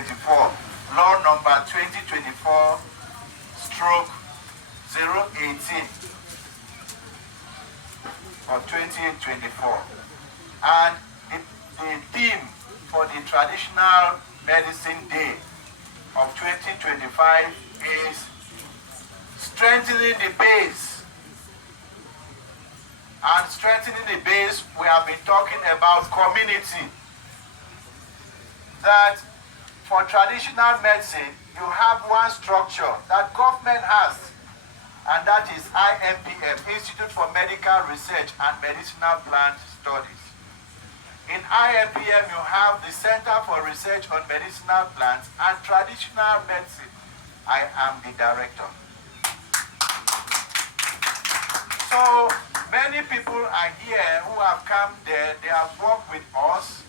2024, law number 2024 stroke 018 for 2024. And the theme for the Traditional Medicine Day of 2025 is strengthening the base. And strengthening the base, we have been talking about community. That for traditional medicine, you have one structure that government has, and that is IMPM, Institute for Medical Research and Medicinal Plant Studies. In IMPM, you have the Center for Research on Medicinal Plants and Traditional Medicine. I am the director. So many people are here who have come there. They have worked with us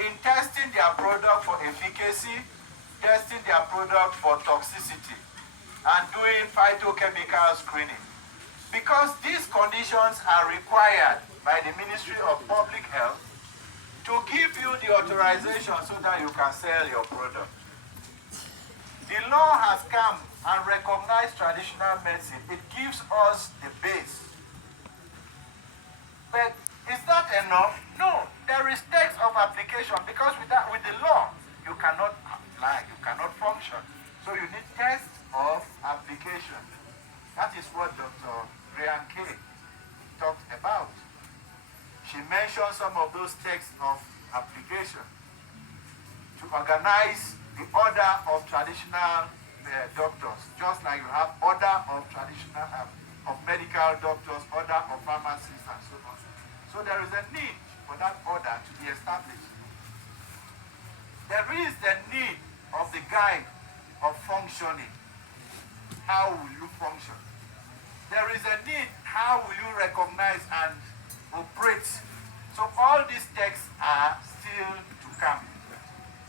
in testing their product for efficacy, testing their product for toxicity, and doing phytochemical screening. Because these conditions are required by the Ministry of Public Health to give you the authorization so that you can sell your product. The law has come and recognized traditional medicine. It gives us the base. But is that enough? No. There is text of application, because with the law, you cannot apply, you cannot function. So you need text of application. That is what Dr. Ryan Kay talked about. She mentioned some of those texts of application to organize the order of traditional doctors, just like you have order of traditional of medical doctors, order of pharmacists, and so on. So there is a need for that order to be established. There is the need of the guide of functioning. How will you function? There is a need, how will you recognize and operate? So all these texts are still to come.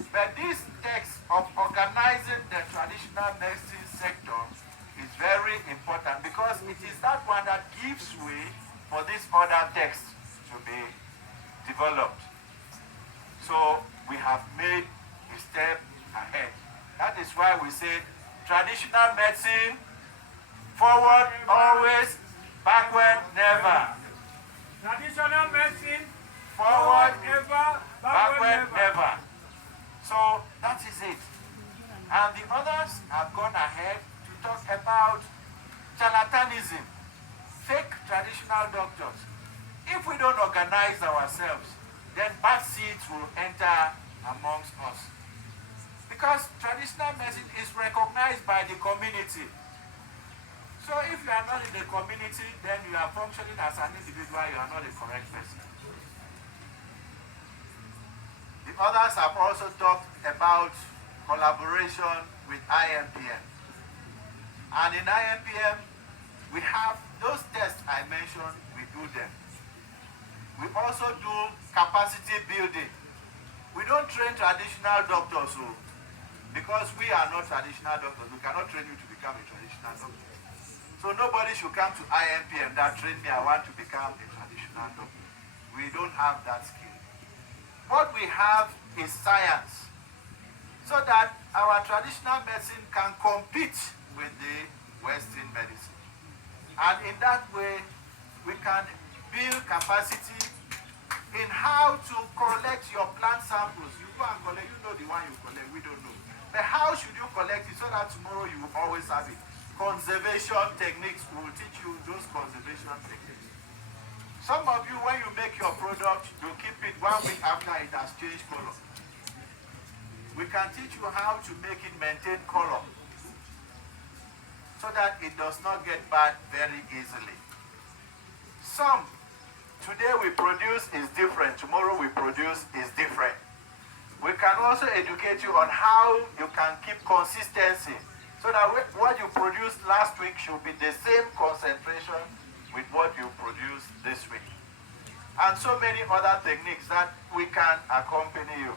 But this text of organizing the traditional medicine sector is very important, because it is that one that gives way for this other text to be developed. So we have made a step ahead. That is why we say traditional medicine, forward always, backward never. Traditional medicine, Forward ever, backward never. So that is it. And the others have gone ahead to talk about charlatanism, fake traditional doctors. If we don't organize ourselves, then bad seeds will enter amongst us. Because traditional medicine is recognized by the community. So if you are not in the community, then you are functioning as an individual, you are not a correct person. The others have also talked about collaboration with IMPM. And in IMPM, we have those tests I mentioned, we do them. We also do capacity building. We don't train traditional doctors, because we are not traditional doctors. We cannot train you to become a traditional doctor. So nobody should come to IMPM that train me, I want to become a traditional doctor. We don't have that skill. What we have is science, so that our traditional medicine can compete with the Western medicine. And in that way, we can build capacity in how to collect your plant samples. You go and collect, you know the one you collect, we don't know. But how should you collect it so that tomorrow you will always have it? Conservation techniques, we will teach you those conservation techniques. Some of you, when you make your product, you keep it 1 week after it has changed color. We can teach you how to make it maintain color so that it does not get bad very easily. Some, today we produce is different, tomorrow we produce is different. We can also educate you on how you can keep consistency, so that what you produced last week should be the same concentration with what you produced this week. And so many other techniques that we can accompany you.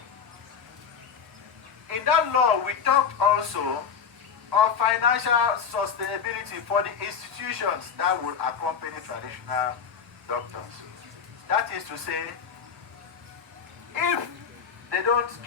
In that law, we talked also of financial sustainability for the institutions that will accompany traditional doctors. That is to say, if they don't